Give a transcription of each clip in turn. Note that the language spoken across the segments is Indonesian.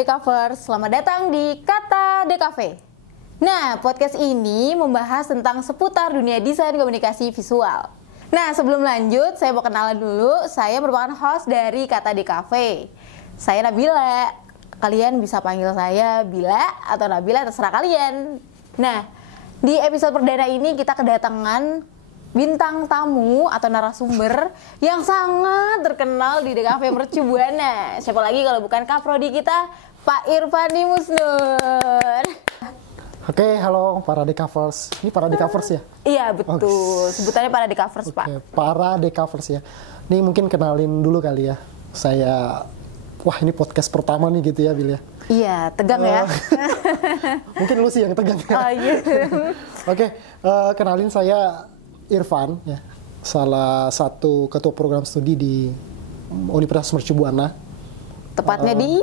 Dekavers, selamat datang di Kata Dekafe. Nah, podcast ini membahas tentang seputar dunia desain komunikasi visual. Nah, sebelum lanjut, saya mau kenalan dulu. Saya merupakan host dari Kata Dekafe. Saya Nabila. Kalian bisa panggil saya Bila atau Nabila, terserah kalian. Nah, di episode perdana ini kita kedatangan bintang tamu atau narasumber yang sangat terkenal di Dekafe Mercu Buana. Siapa lagi kalau bukan Kaprodi kita, Pak Irfandi Musnur. Oke, halo para Dekavers. Ini para Dekavers ya? Iya, betul. Sebutannya para Dekavers, Pak. Para Dekavers ya. Ini mungkin kenalin dulu kali ya. Saya, ini podcast pertama nih gitu ya, Bil ya? Iya, tegang ya. Mungkin lu sih yang tegang ya. Oh iya. Oke, kenalin saya Irfan ya, salah satu ketua program studi di Universitas Mercu Buana. Tepatnya di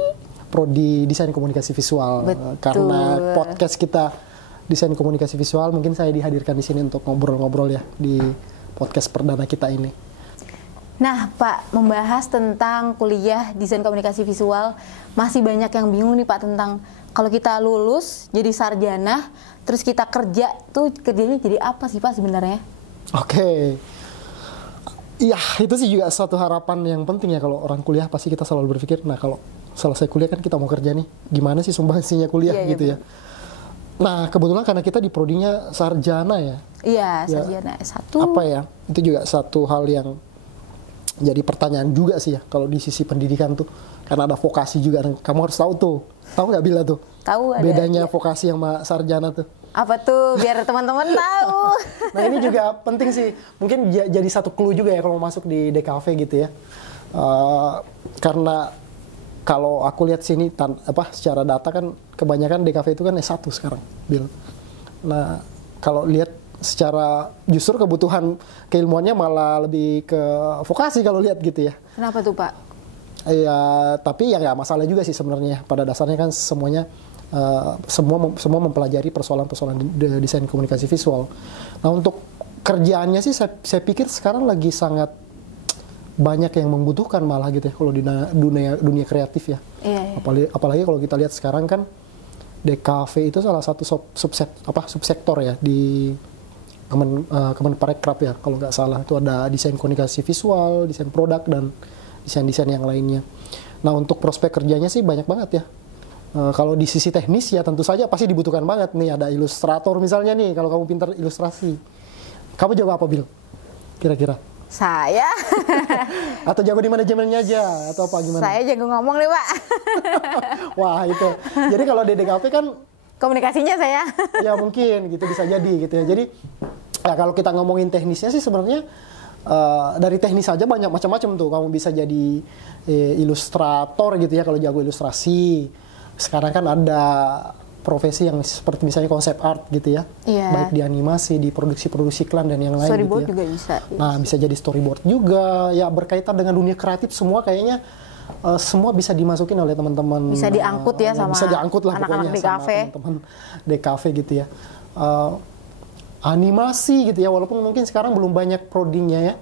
Prodi Desain Komunikasi Visual. Betul. Karena podcast kita Desain Komunikasi Visual, mungkin saya dihadirkan di sini untuk ngobrol-ngobrol ya di podcast perdana kita ini. Nah, Pak, membahas tentang kuliah Desain Komunikasi Visual, masih banyak yang bingung nih, Pak, tentang kalau kita lulus jadi sarjana, terus kita kerja tuh kerjanya jadi apa sih, Pak, sebenarnya? Oke. Iya, itu sih juga suatu harapan yang penting ya kalau orang kuliah, pasti kita selalu berpikir, nah kalau selesai kuliah kan kita mau kerja nih, gimana sih sumbangsinya kuliah gitu ya. Nah, kebetulan karena kita di prodinya sarjana ya. Iya, sarjana S1. Apa ya, itu juga satu hal yang jadi pertanyaan juga sih ya kalau di sisi pendidikan tuh. Karena ada vokasi juga, kamu harus tahu tuh. Tahu nggak Bila tuh? Tahu ada. Bedanya vokasi sama sarjana tuh. Apa tuh, biar teman-teman tahu. Nah, ini juga penting sih. Mungkin jadi satu clue juga ya kalau mau masuk di DKV gitu ya. Karena kalau aku lihat sini secara data kan kebanyakan DKV itu kan S1 sekarang, Bil. Nah, kalau lihat secara justru kebutuhan keilmuannya malah lebih ke vokasi kalau lihat gitu ya. Kenapa tuh, Pak? Ya, tapi ya nggak masalah juga sih sebenarnya. Pada dasarnya kan semuanya semua mempelajari persoalan-persoalan desain komunikasi visual. Nah, untuk kerjaannya sih saya pikir sekarang lagi sangat banyak yang membutuhkan malah gitu ya kalau di dunia kreatif ya. Iya. Apalagi kalau kita lihat sekarang kan DKV itu salah satu subsektor ya di Kemenparekraf ya kalau nggak salah. Itu ada desain komunikasi visual, desain produk, dan desain-desain yang lainnya. Nah, untuk prospek kerjanya sih banyak banget ya. Kalau di sisi teknis ya tentu saja pasti dibutuhkan banget nih, ada ilustrator misalnya nih, kalau kamu pintar ilustrasi. Kamu jago apa, Bil? Kira-kira? Saya? Atau jago di manajemennya aja? Atau apa gimana? Saya jago ngomong nih, Pak. Wah, itu. Jadi kalau di DKV kan komunikasinya saya. Ya mungkin gitu, bisa jadi gitu ya. Jadi ya kalau kita ngomongin teknisnya sih sebenarnya dari teknis saja banyak macam-macam tuh. Kamu bisa jadi ilustrator gitu ya kalau jago ilustrasi. Sekarang kan ada profesi yang seperti misalnya konsep art gitu ya. Iya. Baik di animasi, di produksi iklan dan yang lain Storyboard gitu ya. juga bisa. Nah, bisa jadi storyboard juga. Ya berkaitan dengan dunia kreatif semua kayaknya semua bisa dimasukin oleh teman-teman. Bisa diangkut ya sama bisa diangkut lah anak-anak di kafe. Teman-teman di kafe gitu ya. Animasi gitu ya, walaupun mungkin sekarang belum banyak prodinya ya.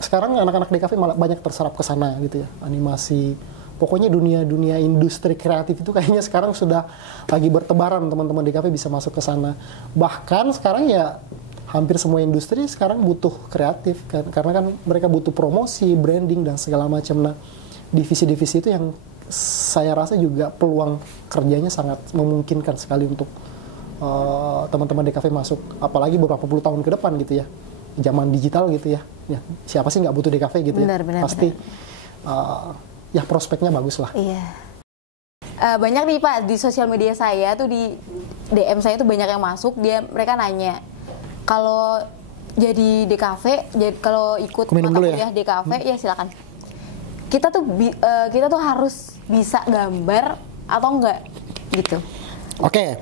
Sekarang anak-anak di kafe malah banyak terserap ke sana gitu ya, animasi. Pokoknya dunia industri kreatif itu kayaknya sekarang sudah lagi bertebaran, teman-teman di kafe bisa masuk ke sana. Bahkan sekarang ya hampir semua industri sekarang butuh kreatif karena kan mereka butuh promosi, branding dan segala macam. Nah, divisi-divisi itu yang saya rasa juga peluang kerjanya sangat memungkinkan sekali untuk teman-teman di kafe masuk, apalagi beberapa puluh tahun ke depan gitu ya, zaman digital gitu ya. Siapa sih nggak butuh di kafe gitu ya? Pasti ya prospeknya bagus lah. Iya. Banyak nih, Pak, di sosial media saya tuh, di DM saya tuh banyak yang masuk, mereka nanya kalau jadi DKV, kalau ikut mata kuliah DKV ya silakan. Kita tuh harus bisa gambar atau enggak gitu. Oke.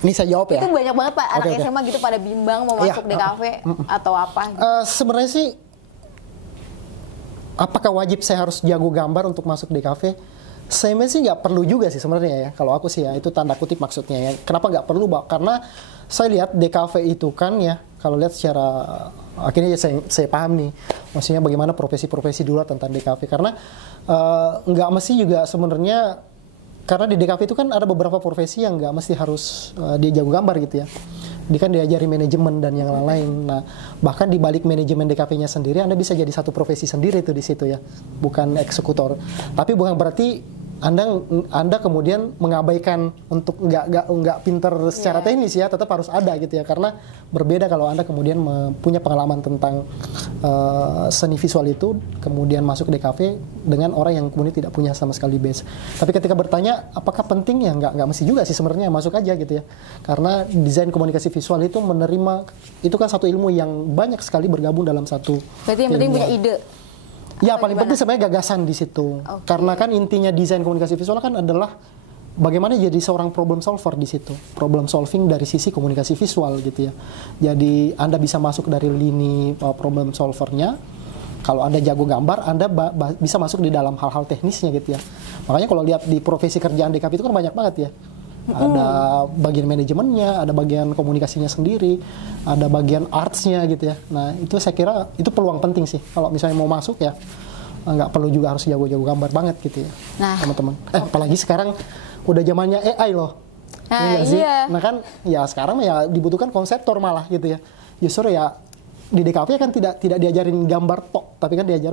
Ini saya jawab ya. Itu banyak banget, Pak, anak SMA gitu pada bimbang mau masuk DKV atau apa gitu. Sebenarnya sih apakah wajib saya harus jago gambar untuk masuk DKV? Saya sih nggak perlu juga sih sebenarnya ya. Kalau aku sih ya, itu tanda kutip maksudnya ya. Kenapa nggak perlu, Pak? Karena saya lihat DKV itu kan ya, kalau lihat secara akhirnya saya paham nih, maksudnya bagaimana profesi-profesi dulu tentang DKV. Karena nggak mesti juga sebenarnya karena di DKV itu kan ada beberapa profesi yang nggak mesti harus dia jago gambar gitu ya. Dia kan diajari manajemen dan yang lain-lain. Nah, bahkan di balik manajemen DKV-nya sendiri, Anda bisa jadi satu profesi sendiri tuh di situ ya, bukan eksekutor. Tapi bukan berarti Anda kemudian mengabaikan untuk nggak pinter secara teknis ya, tetap harus ada gitu ya, karena berbeda kalau Anda kemudian punya pengalaman tentang seni visual itu, kemudian masuk ke DKV dengan orang yang kemudian tidak punya sama sekali base. Tapi ketika bertanya apakah penting ya, nggak mesti juga sih sebenarnya, masuk aja gitu ya, karena desain komunikasi visual itu itu kan satu ilmu yang banyak sekali bergabung dalam satu. Berarti yang penting punya ide. Ya, paling penting sebenarnya gagasan di situ. Okay. Karena kan intinya desain komunikasi visual kan adalah bagaimana jadi seorang problem solver di situ. Problem solving dari sisi komunikasi visual gitu ya. Jadi Anda bisa masuk dari lini problem solvernya. Kalau Anda jago gambar, Anda bisa masuk di dalam hal-hal teknisnya gitu ya. Makanya kalau lihat di profesi kerjaan DKV itu kan banyak banget ya. Ada bagian manajemennya, ada bagian komunikasinya sendiri, ada bagian artsnya gitu ya. Nah, itu saya kira itu peluang penting sih. Kalau misalnya mau masuk ya, nggak perlu juga harus jago-jago gambar banget gitu ya, teman-teman. Apalagi sekarang udah zamannya AI loh. Iya. Nah kan, ya sekarang ya dibutuhkan konseptor malah gitu ya. Justru ya di DKV kan tidak diajarin gambar tok, tapi kan diajar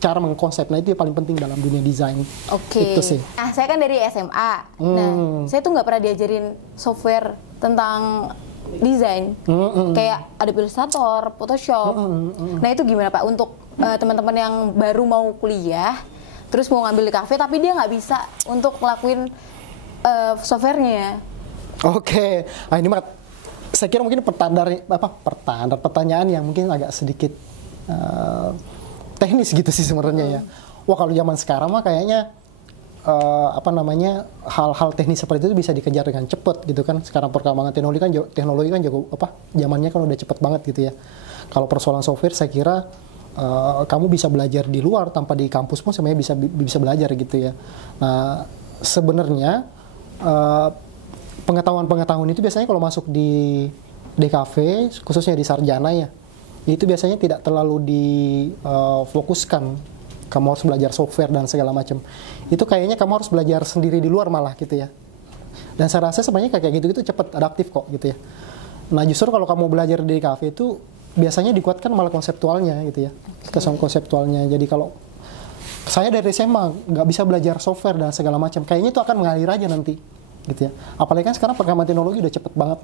cara mengkonsep. Nah itu yang paling penting dalam dunia desain. Oke. Itu sih. Nah, saya kan dari SMA. Nah, saya tuh nggak pernah diajarin software tentang desain. Kayak Adobe Illustrator, Photoshop. Nah itu gimana Pak untuk teman-teman yang baru mau kuliah, terus mau ngambil DKV, tapi dia nggak bisa untuk ngelakuin softwarenya? Oke. Nah ini saya kira mungkin pertanyaan yang mungkin agak sedikit teknis gitu sih sebenarnya ya. Wah kalau zaman sekarang mah kayaknya hal-hal teknis seperti itu bisa dikejar dengan cepat gitu kan. Sekarang perkembangan teknologi kan jago zamannya kan udah cepet banget gitu ya. Kalau persoalan software saya kira kamu bisa belajar di luar tanpa di kampus pun sebenarnya bisa belajar gitu ya. Nah sebenarnya pengetahuan itu biasanya kalau masuk di DKV, khususnya di sarjana ya, itu biasanya tidak terlalu difokuskan. Kamu harus belajar software dan segala macam. Itu kayaknya kamu harus belajar sendiri di luar malah gitu ya. Dan saya rasa sebenarnya kayak gitu cepat adaptif kok gitu ya. Nah justru kalau kamu belajar di DKV itu biasanya dikuatkan malah konseptualnya gitu ya. Konseptualnya. Jadi kalau saya dari SMA nggak bisa belajar software dan segala macam, kayaknya itu akan mengalir aja nanti. Gitu ya. Apalagi kan sekarang perkembangan teknologi udah cepet banget.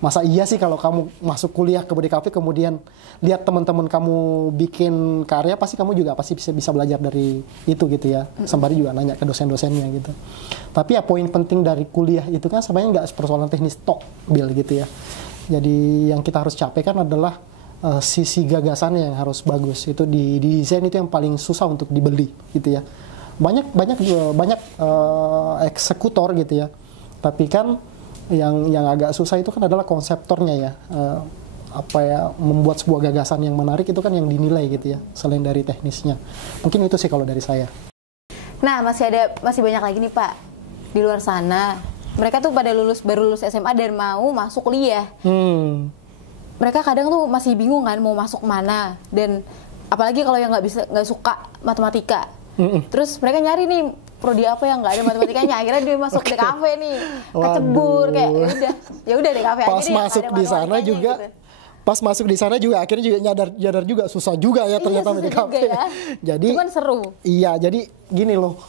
Masa iya sih kalau kamu masuk kuliah ke DKV kemudian lihat teman-teman kamu bikin karya, pasti kamu juga bisa belajar dari itu gitu ya. Sembari juga nanya ke dosen-dosennya gitu. Tapi ya poin penting dari kuliah itu kan sebenarnya nggak persoalan teknis tok, Bill gitu ya. Jadi yang kita harus capai kan adalah sisi gagasannya yang harus bagus. Itu di desain itu yang paling susah untuk dibeli gitu ya. Banyak eksekutor gitu ya, tapi kan yang agak susah itu kan adalah konseptornya ya, membuat sebuah gagasan yang menarik itu kan yang dinilai gitu ya, selain dari teknisnya. Mungkin itu sih kalau dari saya. Nah masih banyak lagi nih Pak di luar sana, mereka tuh baru lulus SMA dan mau masuk kuliah. Mereka kadang tuh masih bingung kan mau masuk mana, dan apalagi kalau yang nggak suka matematika. Terus mereka nyari nih prodi apa yang nggak ada matematikanya, akhirnya dia masuk DKV nih, kecebur kayak ya udah DKV aja deh. Pas masuk di sana juga akhirnya juga nyadar juga susah juga ya ternyata DKV. Ya. Jadi cuman seru. Iya, jadi gini loh.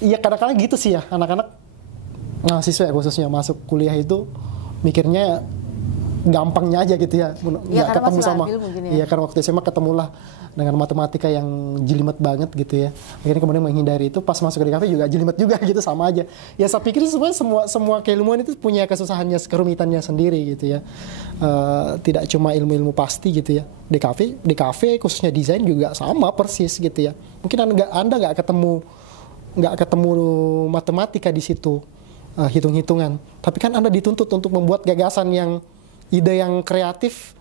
Iya kadang-kadang gitu sih ya anak-anak mahasiswa khususnya masuk kuliah itu mikirnya gampangnya aja gitu ya, nggak ketemu sama. Iya karena waktu SMA ketemulah dengan matematika yang jelimet banget gitu ya. Akhirnya kemudian menghindari itu, pas masuk ke DKV juga jelimet juga gitu, sama aja. Ya saya pikir sebenarnya semua keilmuan itu punya kesusahannya, kerumitannya sendiri gitu ya. Tidak cuma ilmu-ilmu pasti gitu ya. DKV khususnya desain juga sama persis gitu ya. Mungkin Anda nggak ketemu matematika di situ, hitung-hitungan. Tapi kan Anda dituntut untuk membuat gagasan ide yang kreatif,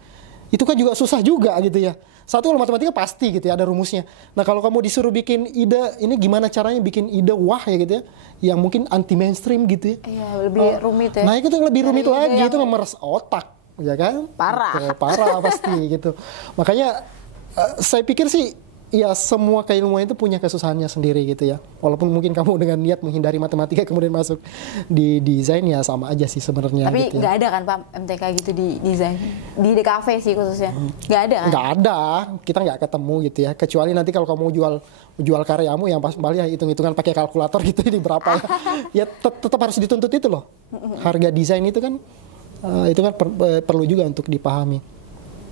itu kan juga susah juga gitu ya. Satu kalau matematika pasti gitu ya, ada rumusnya. Nah kalau kamu disuruh bikin ide, ini gimana caranya bikin ide wah ya gitu ya, yang mungkin anti mainstream gitu ya. Iya, lebih rumit ya. Nah itu lebih rumit lagi, itu memeras otak, ya kan? Parah. Parah pasti gitu. Makanya saya pikir sih ya semua keilmuan itu punya kesusahannya sendiri gitu ya. Walaupun mungkin kamu dengan niat menghindari matematika kemudian masuk di desain, ya sama aja sih sebenarnya. Tapi gitu nggak ada kan Pak MTK gitu di desain, di DKV sih khususnya, nggak ada kan? Nggak ada, kita nggak ketemu gitu ya. Kecuali nanti kalau kamu jual karyamu yang pas balik ya hitung-hitungan pakai kalkulator gitu, ini berapa ya. Ya tetap harus dituntut itu loh. Harga desain itu kan perlu juga untuk dipahami.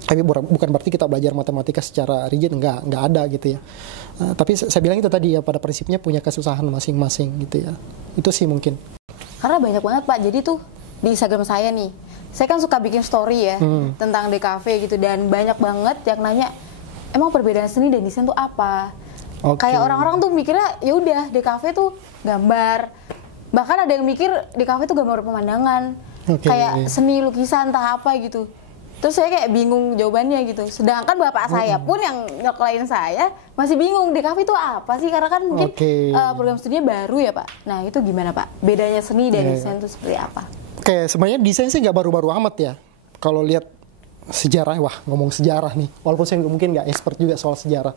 Tapi bukan berarti kita belajar matematika secara rigid, nggak ada gitu ya. Tapi saya bilang itu tadi ya, pada prinsipnya punya kesusahan masing-masing gitu ya. Itu sih mungkin. Karena banyak banget Pak, jadi tuh di Instagram saya nih, saya kan suka bikin story ya tentang DKV gitu, dan banyak banget yang nanya, emang perbedaan seni dan desain tuh apa? Kayak orang-orang tuh mikirnya ya udah DKV tuh gambar, bahkan ada yang mikir DKV tuh gambar pemandangan, kayak seni lukisan entah apa gitu. Terus saya kayak bingung jawabannya gitu. Sedangkan bapak saya pun yang nyokolain saya masih bingung DKV itu apa sih? Karena kan mungkin program studinya baru ya Pak. Nah itu gimana Pak? Bedanya seni dan desain itu seperti apa? Sebenarnya desain sih nggak baru-baru amat ya. Kalau lihat sejarah, wah ngomong sejarah nih. Walaupun saya mungkin nggak expert juga soal sejarah.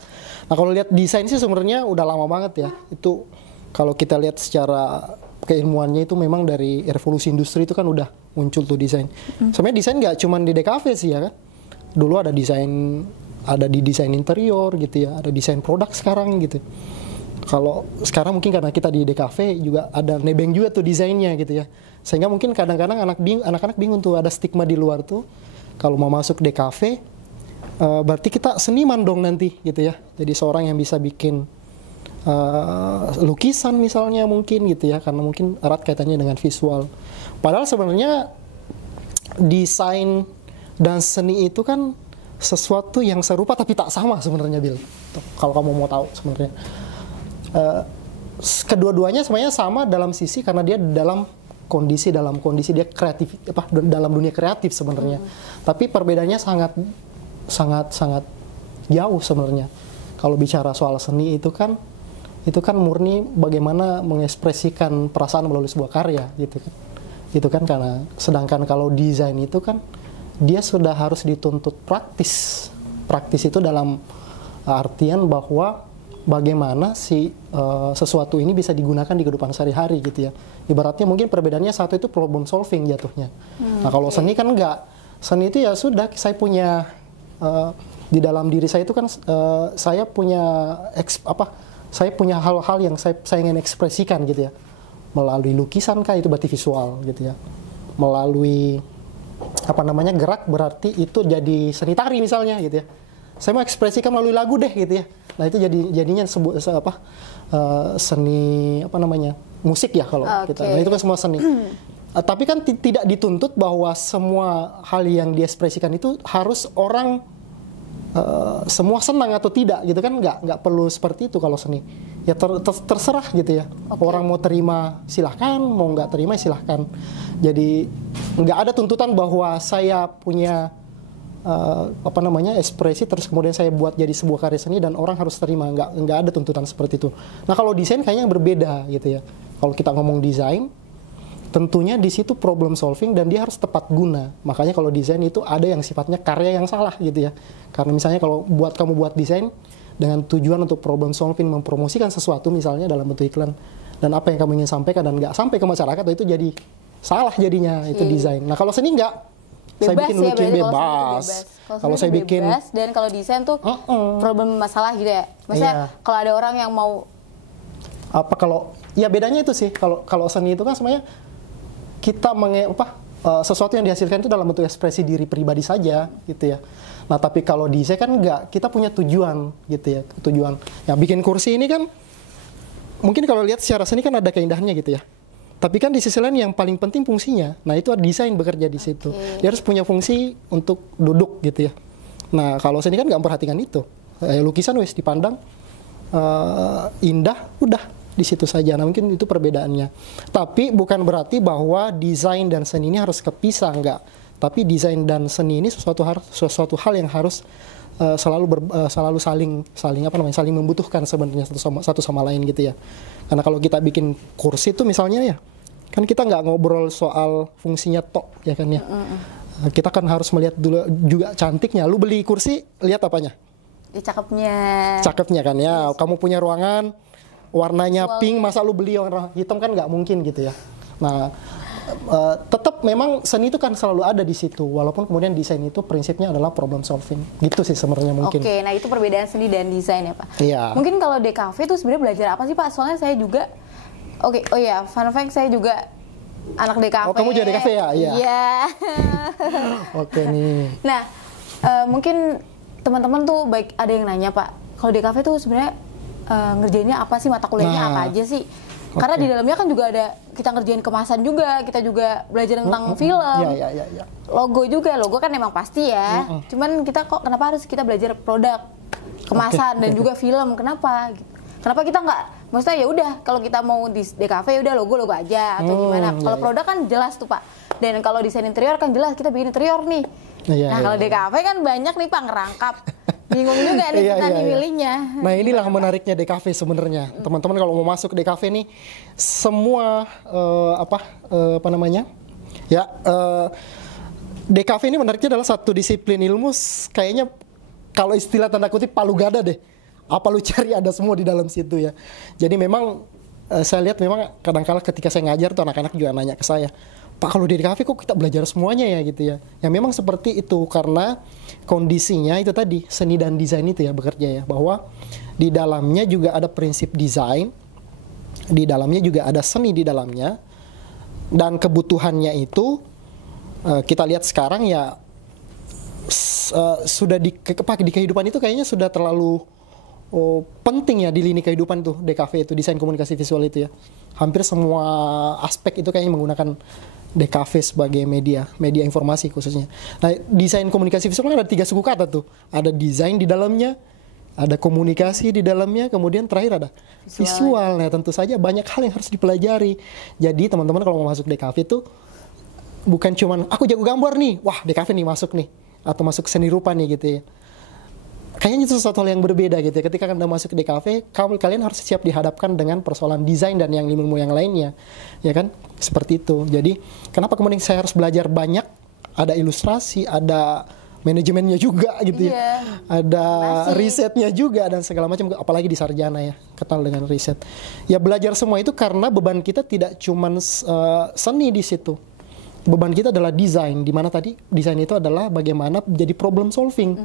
Nah kalau lihat desain sih sebenarnya udah lama banget ya. Itu kalau kita lihat secara keilmuannya itu memang dari revolusi industri itu kan udah muncul tuh desain. Sebenarnya desain nggak cuma di DKV sih ya kan. Dulu ada di desain interior gitu ya, ada desain produk sekarang gitu. Kalau sekarang mungkin karena kita di DKV juga ada nebeng juga tuh desainnya gitu ya. Sehingga mungkin kadang-kadang anak-anak bingung tuh, ada stigma di luar tuh. Kalau mau masuk DKV, berarti kita seniman dong nanti gitu ya. Jadi seorang yang bisa bikin lukisan misalnya mungkin gitu ya, karena mungkin erat kaitannya dengan visual. Padahal sebenarnya desain dan seni itu kan sesuatu yang serupa tapi tak sama sebenarnya, Bil. Kalau kamu mau tahu sebenarnya. Kedua-duanya sebenarnya sama dalam sisi karena dia dalam kondisi dia kreatif, dalam dunia kreatif sebenarnya. Tapi perbedaannya sangat jauh sebenarnya. Kalau bicara soal seni itu kan murni bagaimana mengekspresikan perasaan melalui sebuah karya gitu kan karena sedangkan kalau desain itu kan dia sudah harus dituntut praktis itu dalam artian bahwa bagaimana sesuatu ini bisa digunakan di kehidupan sehari-hari gitu ya. Ibaratnya mungkin perbedaannya satu itu problem solving jatuhnya. Nah kalau seni kan enggak, seni itu ya sudah saya punya di dalam diri saya itu kan saya punya hal-hal yang saya ingin ekspresikan gitu ya. Melalui lukisan kah, itu berarti visual gitu ya. Melalui gerak berarti itu jadi seni tari misalnya gitu ya. Saya mau ekspresikan melalui lagu deh gitu ya. Nah itu jadinya seni musik ya kalau kita. Nah itu kan semua seni. Tapi kan tidak dituntut bahwa semua hal yang diekspresikan itu harus orang semua senang atau tidak gitu kan, nggak perlu seperti itu kalau seni ya terserah gitu ya. Orang mau terima silahkan, mau nggak terima silahkan. Jadi nggak ada tuntutan bahwa saya punya ekspresi terus kemudian saya buat jadi sebuah karya seni dan orang harus terima, nggak ada tuntutan seperti itu. Nah kalau desain kayaknya berbeda gitu ya. Kalau kita ngomong desain tentunya di situ problem solving dan dia harus tepat guna. Makanya kalau desain itu ada yang sifatnya karya yang salah gitu ya. Karena misalnya kalau kamu buat desain dengan tujuan untuk problem solving, mempromosikan sesuatu misalnya dalam bentuk iklan, dan apa yang kamu ingin sampaikan dan nggak sampai ke masyarakat, itu jadi salah jadinya itu desain. Nah kalau seni nggak, saya bikin lukisan bebas. Kalau saya bikin bebas, dan kalau desain tuh problem masalah gitu ya. Maksudnya kalau ada orang yang mau bedanya itu sih. Kalau seni itu kan sebenarnya kita sesuatu yang dihasilkan itu dalam bentuk ekspresi diri pribadi saja gitu ya. Nah tapi kalau desain kan enggak, kita punya tujuan gitu ya. Tujuan yang bikin kursi ini kan mungkin kalau lihat secara seni kan ada keindahannya gitu ya. Tapi kan di sisi lain yang paling penting fungsinya. Nah itu desain bekerja di situ. Dia harus punya fungsi untuk duduk gitu ya. Nah kalau seni kan nggak memperhatikan itu. Lukisan wes dipandang indah, udah di situ saja. Nah mungkin itu perbedaannya. Tapi bukan berarti bahwa desain dan seni ini harus kepisah, enggak. Tapi desain dan seni ini sesuatu hal yang harus selalu saling membutuhkan sebenarnya satu sama lain gitu ya. Karena kalau kita bikin kursi itu misalnya ya, kan kita nggak ngobrol soal fungsinya tok ya kan ya. Kita kan harus melihat dulu juga cantiknya. Lu beli kursi lihat apanya? Cakepnya kan ya. Kamu punya ruangan warnanya pink, masa lu beli warna hitam kan nggak mungkin gitu ya. Nah, tetap memang seni itu kan selalu ada di situ, walaupun kemudian desain itu prinsipnya adalah problem solving. Gitu sih sebenarnya mungkin. Oke, nah itu perbedaan seni dan desain ya Pak. Iya. Mungkin kalau DKV itu sebenarnya belajar apa sih Pak? Soalnya saya juga, oh ya, fun fact saya juga anak DKV. Oh, kamu juga DKV ya? Iya. Iya. Oke nih. Nah, mungkin teman-teman tuh baik ada yang nanya Pak, kalau DKV tuh sebenarnya ngerjainnya apa sih, mata kuliahnya apa aja sih? Karena di dalamnya kan juga ada kita ngerjain kemasan juga, kita juga belajar tentang film, logo juga, logo kan emang pasti ya. Cuman kita kok kenapa harus kita belajar produk, kemasan dan juga film? Kenapa? Kenapa kita nggak? Maksudnya ya udah kalau kita mau di DKV ya udah logo aja atau gimana? Kalau produk kan jelas tuh Pak. Dan kalau desain interior kan jelas kita bikin interior nih. Nah kalau DKV kan banyak nih Pak ngerangkap. Bingung juga nih kita nih milihnya. Nah inilah menariknya DKV sebenarnya. Teman-teman kalau mau masuk DKV nih, semua apa namanya? Ya DKV ini menariknya adalah satu disiplin ilmu kayaknya kalau istilah tanda kutip palu gada deh. Apa lu cari ada semua di dalam situ ya. Jadi memang saya lihat memang kadang-kala ketika saya ngajar tuh anak-anak juga nanya ke saya, Pak kalau di DKV kok kita belajar semuanya ya gitu ya. Ya memang seperti itu karena kondisinya itu tadi seni dan desain itu ya bekerja ya, bahwa di dalamnya juga ada prinsip desain, di dalamnya juga ada seni di dalamnya, dan kebutuhannya itu kita lihat sekarang ya sudah di kehidupan itu kayaknya sudah terlalu penting ya di lini kehidupan tuh DKV itu, desain komunikasi visual itu ya. Hampir semua aspek itu kayaknya menggunakan DKV sebagai media informasi khususnya. Nah, desain komunikasi visual kan ada 3 suku kata tuh. Ada desain di dalamnya, ada komunikasi di dalamnya, kemudian terakhir ada visual. Nah, tentu saja banyak hal yang harus dipelajari. Jadi teman-teman kalau mau masuk DKV itu bukan cuman aku jago gambar nih, wah DKV nih masuk nih, atau masuk seni rupa nih gitu ya. Kayaknya itu sesuatu hal yang berbeda gitu ya. Ketika Anda masuk ke DKV, kalian harus siap dihadapkan dengan persoalan desain dan yang ilmu yang lainnya. Ya kan? Seperti itu. Jadi, kenapa kemudian saya harus belajar banyak? Ada ilustrasi, ada manajemennya juga gitu ya. Ada risetnya juga dan segala macam, apalagi di sarjana ya, kenal dengan riset. Ya belajar semua itu karena beban kita tidak cuma seni di situ. Beban kita adalah desain, di mana tadi desain itu adalah bagaimana menjadi problem solving.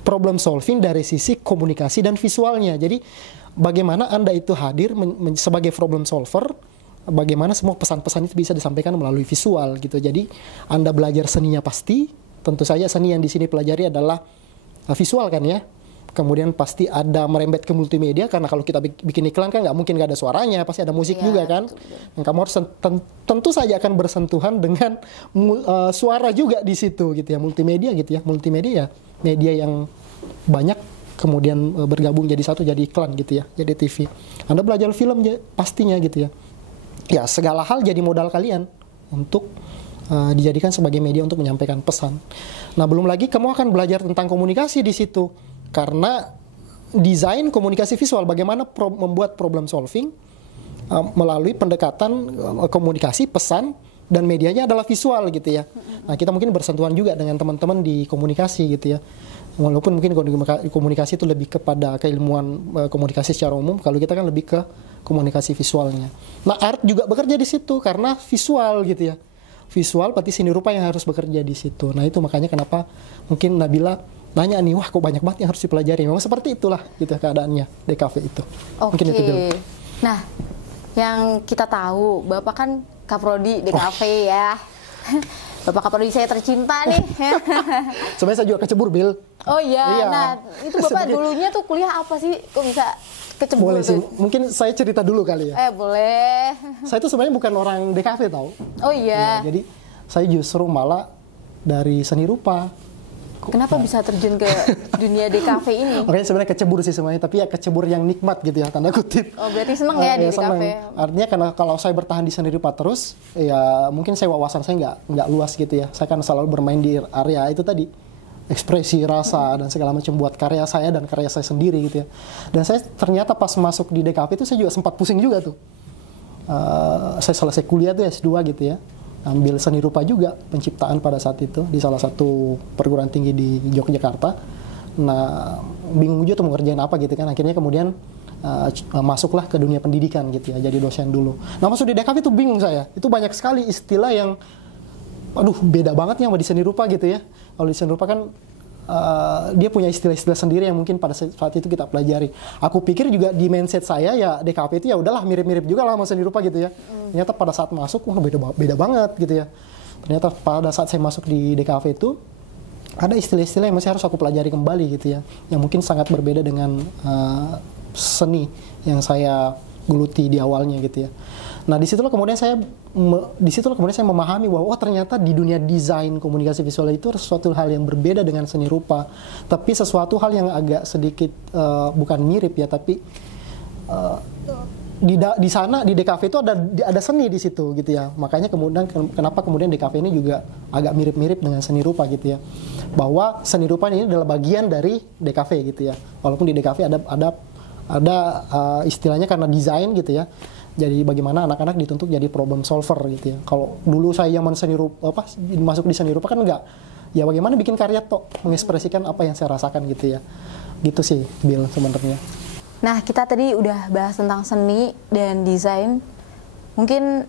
Problem solving dari sisi komunikasi dan visualnya. Jadi bagaimana Anda itu hadir sebagai problem solver, bagaimana semua pesan-pesan itu bisa disampaikan melalui visual gitu. Jadi Anda belajar seninya pasti, tentu saja seni yang di sini pelajari adalah visual kan ya. Kemudian pasti ada merembet ke multimedia, karena kalau kita bikin iklan kan nggak mungkin nggak ada suaranya, pasti ada musik juga kan. Dan kamu harus tentu saja akan bersentuhan dengan suara juga di situ gitu ya, multimedia gitu ya. Multimedia ya media yang banyak kemudian bergabung jadi satu, jadi iklan gitu ya, jadi TV. Anda belajar film pastinya gitu ya. Ya segala hal jadi modal kalian untuk dijadikan sebagai media untuk menyampaikan pesan. Nah belum lagi kamu akan belajar tentang komunikasi di situ. Karena desain komunikasi visual, bagaimana membuat problem solving melalui pendekatan komunikasi, pesan, dan medianya adalah visual gitu ya. Nah kita mungkin bersentuhan juga dengan teman-teman di komunikasi gitu ya. Walaupun mungkin komunikasi itu lebih kepada keilmuan komunikasi secara umum, kalau kita kan lebih ke komunikasi visualnya. Nah art juga bekerja di situ karena visual gitu ya. Visual berarti seni rupa yang harus bekerja di situ. Nah itu makanya kenapa mungkin Nabila nanya nih, wah kok banyak banget yang harus dipelajari. Memang seperti itulah gitu keadaannya DKV itu. Mungkin itu dulu. Nah, yang kita tahu, Bapak kan Kaprodi DKV ya. Bapak Kaprodi saya tercinta nih. Sebenarnya saya juga kecebur, Bil. Oh iya, nah itu Bapak dulunya tuh kuliah apa sih? Kok bisa kecebur? Boleh sih, mungkin saya cerita dulu kali ya. Boleh. Saya tuh sebenarnya bukan orang DKV tau. Oh iya. Ya, jadi saya justru malah dari seni rupa. Kenapa bisa terjun ke dunia DKV ini? Oke, sebenarnya kecebur sih semuanya, tapi ya kecebur yang nikmat gitu ya, tanda kutip. Oh, berarti seneng ya di DKV? Artinya karena kalau saya bertahan di seni rupa terus, ya mungkin wawasan saya nggak luas gitu ya. Saya kan selalu bermain di area itu tadi, ekspresi, rasa, dan segala macam buat karya saya dan karya saya sendiri gitu ya. Dan saya ternyata pas masuk di DKV itu saya juga sempat pusing juga tuh. Saya selesai kuliah tuh S2 gitu ya. Ambil seni rupa juga, penciptaan pada saat itu di salah satu perguruan tinggi di Yogyakarta. Nah, bingung juga tuh mau ngerjain apa gitu kan. Akhirnya kemudian masuklah ke dunia pendidikan gitu ya, jadi dosen dulu. Nah, masuk di DKV itu bingung saya. Itu banyak sekali istilah yang aduh beda banget ya sama di seni rupa gitu ya. Kalau di seni rupa kan dia punya istilah-istilah sendiri yang mungkin pada saat itu kita pelajari. Aku pikir juga di mindset saya ya DKV itu ya udahlah mirip-mirip juga lah sama seni rupa gitu ya. Ternyata pada saat masuk wah beda banget gitu ya. Ternyata pada saat saya masuk di DKV itu ada istilah-istilah yang masih harus aku pelajari kembali gitu ya. Yang mungkin sangat berbeda dengan seni yang saya geluti di awalnya gitu ya. Nah, disitulah kemudian saya memahami bahwa ternyata di dunia desain komunikasi visual itu sesuatu hal yang berbeda dengan seni rupa, tapi sesuatu hal yang agak sedikit bukan mirip ya, tapi di sana di DKV itu ada seni di situ gitu ya. Makanya kemudian kenapa kemudian DKV ini juga agak mirip-mirip dengan seni rupa gitu ya. Bahwa seni rupa ini adalah bagian dari DKV gitu ya. Walaupun di DKV ada istilahnya karena desain gitu ya. Jadi bagaimana anak-anak dituntut jadi problem solver gitu ya. Kalau dulu saya zaman seni rupa masuk di seni rupa kan enggak. Ya bagaimana bikin karya toh mengekspresikan apa yang saya rasakan gitu ya. Gitu sih Bill sebenarnya. Nah, kita tadi udah bahas tentang seni dan desain. Mungkin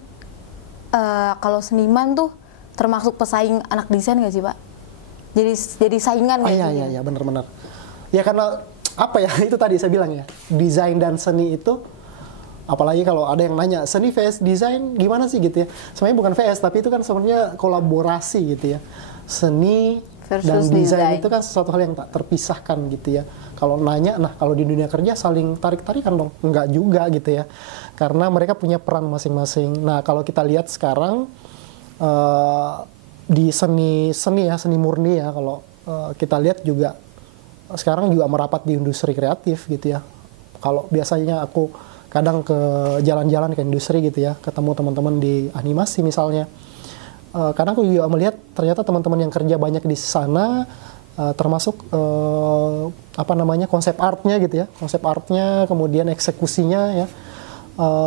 kalau seniman tuh termasuk pesaing anak desain nggak sih, Pak? Jadi saingan nggak sih? Iya, benar-benar. Ya karena apa ya, itu tadi saya bilang ya, desain dan seni itu, apalagi kalau ada yang nanya, seni vs desain gimana sih gitu ya. Sebenarnya bukan vs, tapi itu kan sebenarnya kolaborasi gitu ya. Seni dan desain itu kan sesuatu hal yang tak terpisahkan gitu ya. Kalau nanya, nah kalau di dunia kerja saling tarik-tarikan dong? Enggak juga gitu ya. Karena mereka punya peran masing-masing. Nah kalau kita lihat sekarang di seni murni ya, kalau kita lihat juga sekarang juga merapat di industri kreatif gitu ya. Kalau biasanya aku kadang ke jalan-jalan ke industri gitu ya, ketemu teman-teman di animasi misalnya. Kadang aku juga melihat ternyata teman-teman yang kerja banyak di sana, termasuk konsep artnya gitu ya, konsep artnya, kemudian eksekusinya ya,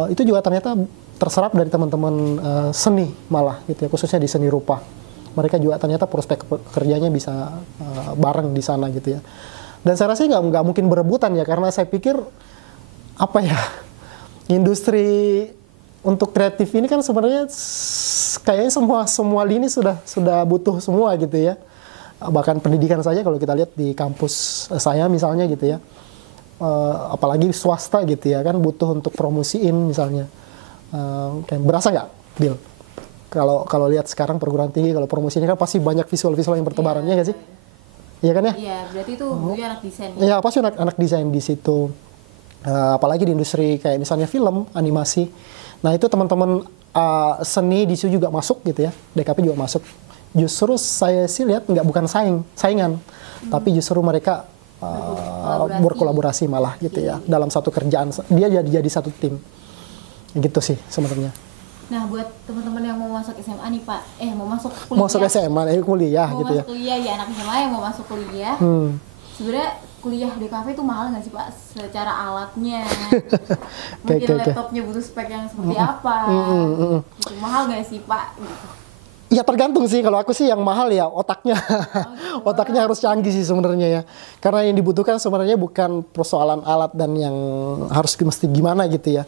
itu juga ternyata terserap dari teman-teman seni malah gitu ya, khususnya di seni rupa. Mereka juga ternyata prospek kerjanya bisa bareng di sana gitu ya. Dan saya rasa nggak mungkin berebutan ya, karena saya pikir industri untuk kreatif ini kan sebenarnya kayaknya semua lini sudah butuh semua gitu ya. Bahkan pendidikan saja kalau kita lihat di kampus saya misalnya gitu ya, apalagi swasta gitu ya kan butuh untuk promosiin misalnya. Berasa nggak, Bill? Kalau lihat sekarang perguruan tinggi, kalau promosi ini kan pasti banyak visual-visual yang bertebaran, ya nggak sih? Iya kan ya? Iya, berarti itu anak desain. Iya, pasti anak desain di situ. Apalagi di industri kayak misalnya film, animasi. Nah itu teman-teman seni di situ juga masuk gitu ya, DKV juga masuk. Justru saya sih lihat bukan saingan, tapi justru mereka berkolaborasi malah gitu ya, dalam satu kerjaan. Dia jadi satu tim. Gitu sih sebenarnya. Nah, buat teman-teman yang mau masuk SMA nih Pak, mau masuk kuliah. Masuk SMA, kuliah mau gitu ya. Mau masuk kuliah, ya anak SMA yang mau masuk kuliah. Sebenarnya kuliah di DKV itu mahal nggak sih Pak? Secara alatnya, mungkin laptopnya butuh spek yang seperti apa? Gitu. Mahal nggak sih Pak? Gitu. Ya tergantung sih, kalau aku sih yang mahal ya otaknya. Otaknya harus canggih sih sebenarnya ya. Karena yang dibutuhkan sebenarnya bukan persoalan alat dan yang harus mesti gimana gitu ya.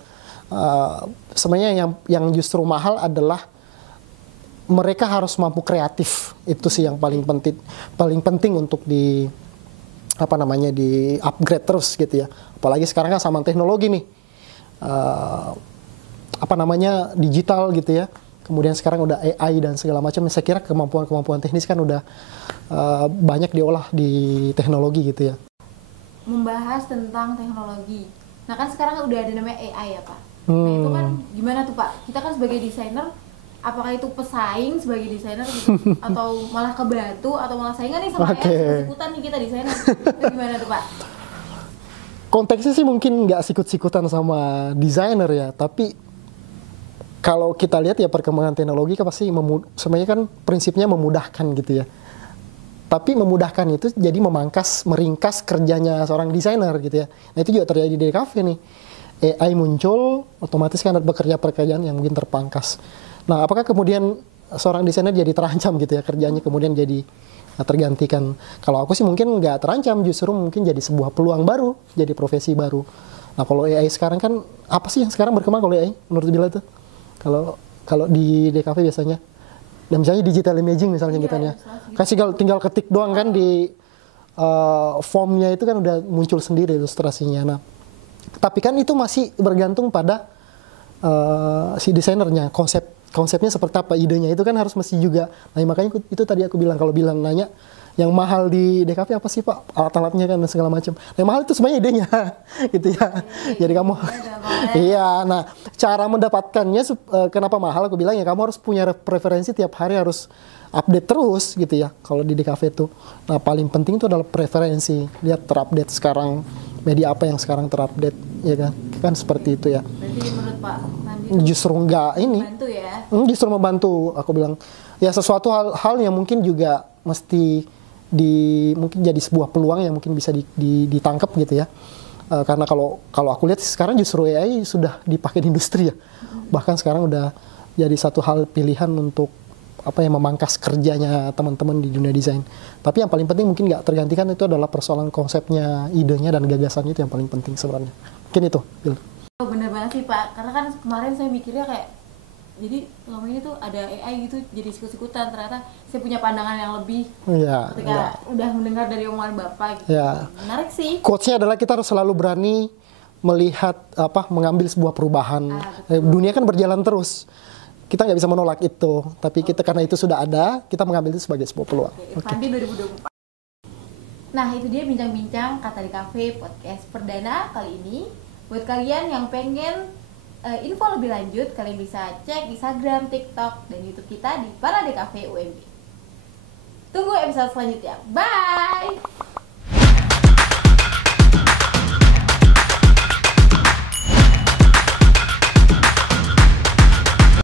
Sebenarnya yang justru mahal adalah mereka harus mampu kreatif. Itu sih yang paling penting untuk di upgrade terus gitu ya. Apalagi sekarang kan sama teknologi nih, digital gitu ya. Kemudian sekarang udah AI dan segala macam. Saya kira kemampuan teknis kan udah banyak diolah di teknologi gitu ya. Membahas tentang teknologi. Nah kan sekarang udah ada namanya AI ya Pak. Nah itu kan gimana tuh Pak? Kita kan sebagai desainer, apakah itu pesaing sebagai desainer gitu? Atau malah kebantu atau malah saingan nih sama sikut-sikutan nih kita desainer? Itu gimana tuh Pak? Konteksnya sih mungkin nggak sikut-sikutan sama desainer ya, tapi kalau kita lihat ya perkembangan teknologi kan pasti sebenarnya kan prinsipnya memudahkan gitu ya. Tapi memudahkan itu jadi meringkas kerjanya seorang desainer gitu ya. Nah itu juga terjadi di DKV nih. AI muncul, otomatis kan ada pekerjaan yang mungkin terpangkas. Nah apakah kemudian seorang desainer jadi terancam gitu ya kerjanya kemudian jadi tergantikan. Kalau aku sih mungkin nggak terancam, justru mungkin jadi sebuah peluang baru, jadi profesi baru. Nah kalau AI sekarang kan apa sih yang sekarang berkembang kalau AI menurut Bila tuh? Kalau kalau di DKV biasanya, dan misalnya digital imaging misalnya gitu ya, kasih tinggal ketik doang kan di formnya itu kan udah muncul sendiri ilustrasinya. Nah tapi kan itu masih bergantung pada si desainernya, konsepnya seperti apa, idenya itu kan harus mesti juga. Nah makanya itu tadi aku bilang, kalau bilang nanya yang mahal di DKV apa sih Pak, alat-alatnya kan dan segala macam. Yang mahal itu sebenarnya idenya gitu ya. Jadi kamu iya, nah cara mendapatkannya kenapa mahal aku bilang ya kamu harus punya preferensi, tiap hari harus update terus gitu ya kalau di DKV itu. Nah paling penting itu adalah preferensi, lihat terupdate sekarang media apa yang sekarang terupdate, ya kan seperti itu ya. Berarti menurut Pak Nandi justru enggak ini membantu ya? Justru membantu, aku bilang ya sesuatu hal yang mungkin juga mesti mungkin jadi sebuah peluang yang mungkin bisa ditangkap gitu ya. Karena kalau aku lihat sekarang justru AI sudah dipakai di industri ya, bahkan sekarang udah jadi satu hal pilihan untuk apa yang memangkas kerjanya teman-teman di dunia desain. Tapi yang paling penting mungkin nggak tergantikan itu adalah persoalan konsepnya, idenya dan gagasannya, itu yang paling penting sebenarnya. Mungkin itu, Bill. Oh, bener banget sih Pak, karena kan kemarin saya mikirnya kayak, jadi selama ini tuh ada AI gitu, jadi sikut-sikutan, ternyata saya punya pandangan yang lebih ketika udah mendengar dari omongan Bapak gitu. Ya. Menarik sih. Quotes-nya adalah kita harus selalu berani melihat mengambil sebuah perubahan. Dunia kan berjalan terus. Kita nggak bisa menolak itu, tapi kita karena itu sudah ada, kita mengambil itu sebagai sebuah peluang. Fandi 2024. Nah itu dia bincang-bincang Kata DKV podcast perdana kali ini. Buat kalian yang pengen info lebih lanjut, kalian bisa cek Instagram, TikTok, dan YouTube kita di Para DKV UMB. Tunggu episode selanjutnya. Bye!